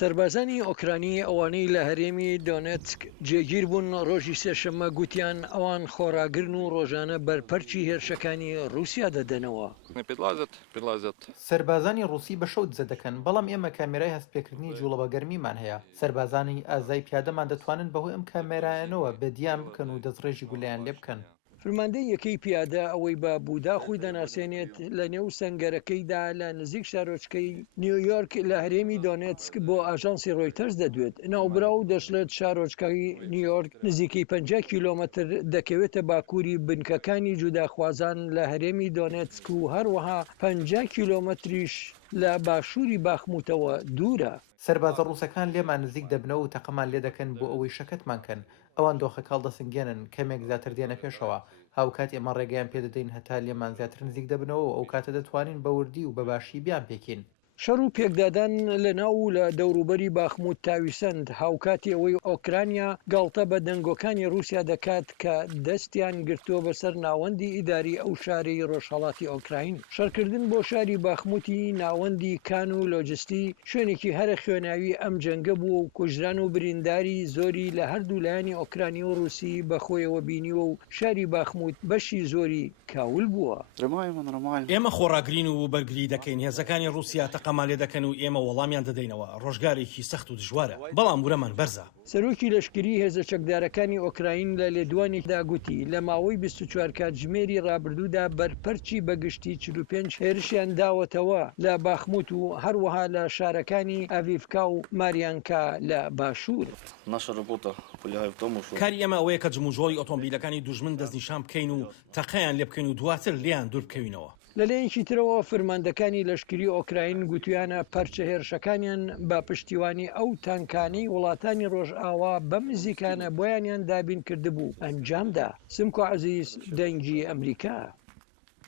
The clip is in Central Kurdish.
سربازانی ئۆکرانی ئەوانەی لە هەرێمی دۆنێتسک جێگیر بوون ڕۆژی سێشەممە گوتیان ئەوان خۆراگرن و ڕۆژانە بەرپەرچی هێرشەکانی رووسیا دەدەنەوە. سربازانی ڕووسی بە شەوت زە دەکەن، بەڵام ئێمە کامێرای هەستپێکردنی جوڵەوە گەرمیمان هەیە. سربازانی ئازای پیادەمان دەتوانن بەهۆی ئەم کامێرایانەوە بەدیان بکەن و دەستڕێژی گولیان لێ بکەن. فرماندەی یەکەی پیادە ئەوەی بە بووداخۆی دەناسێنێت لە نێو سەنگەرەکەیدا لە نزیک شارۆچکەی نیویۆرک لە هەرێمی دۆنێتسک بۆ ئاژانسی ڕۆیتەرز دەدوێت. ناوبراو دەشڵێت شارۆچکەی نیویۆرک نزیکەی 50 کیلۆمەتر دەکەوێتە باکووری بنکەکانی جوداخوازان لە هەرێمی دۆنێتسک و هەروەها 50 کیلۆمەتریش لە باشووری باخموتەوە دوورە. سەربازە ڕووسەکان لێمان نزیک دەبنەوە و تەقەمان لێ دەکەن بۆ ئەوەی شەکەتمانکەن. ئەوان دۆخە کاڵ دەسنگێنن، کەمێک زیاتر دێنە پێشەوە. هاوکات ئێمە ڕێگەیان پێدەدەین هەتا لێمان زیاتر نزیک دەبنەوە و ئەو کاتە دەتوانین بە وردی و بە باشی بیان پێکین. شەڕ و پێکدادان لە ناو لە دەوروبەری باخموت تاویسند هاوکاتی ئەوەی ئۆکرانیا گاڵتە بە دەنگۆکانی رووسیا دەکات کە دەستیان گرتووە بەسەر ناوەندی ئیداری ئەو شارەی ڕۆژهەڵاتی ئۆکراین. شەڕکردن بۆ شاری باخموتی ناوەندی کان و لۆجستی شوێنێکی هەرە خوێناوی ئەم جەنگە بوو و کوژران و برینداری زۆری لە هەردوو لایانی ئۆکرانی و رووسی بەخۆیەوە بینیوە و شاری باخموت بەشی زۆری کاول بووە. ئێمە خۆراگرین و بەرگری دەکەین، هێزەکانی رووسیا تەقەمان لێ دەکەن و ئێمە وەڵامیان دەدەینەوە. ڕۆژگارێکی سەخت و دژوارە، بەڵام ورەمان بەرزە. سەرۆکی لەشکری هێزە چەکدارەکانی ئۆکراین لە لێدوانێکدا گوتی لە ماوەی 24 کاتژمێری ڕابردوودا بەرپەرچی بەگشتی 45 هێرشیان داوەتەوە لە باخموت و هەروەها لە شارەکانی ئاڤیڤکا و ماریانکا لە باشوور. کاری ئێمە ئەوەیە کە جموجۆڵی ئۆتۆمبیلەکانی دوژمن دەستنیشان بکەین و تەقەیان لێ بکەین و دواتر لیان دوور بکەوینەوە. لەلایەنکی ترەوە فرماندەکانی لەشکری ئۆکراین گوتویانە پەرچە هێرشەکانیان بە پشتیوانی ئەو تانکانەی وڵاتانی ڕۆژئاوا بەم نزیکانە بۆیانیان دابین کردبوو ئەنجامدا. سمکۆ عەزیز، دەنگی ئەمریکا.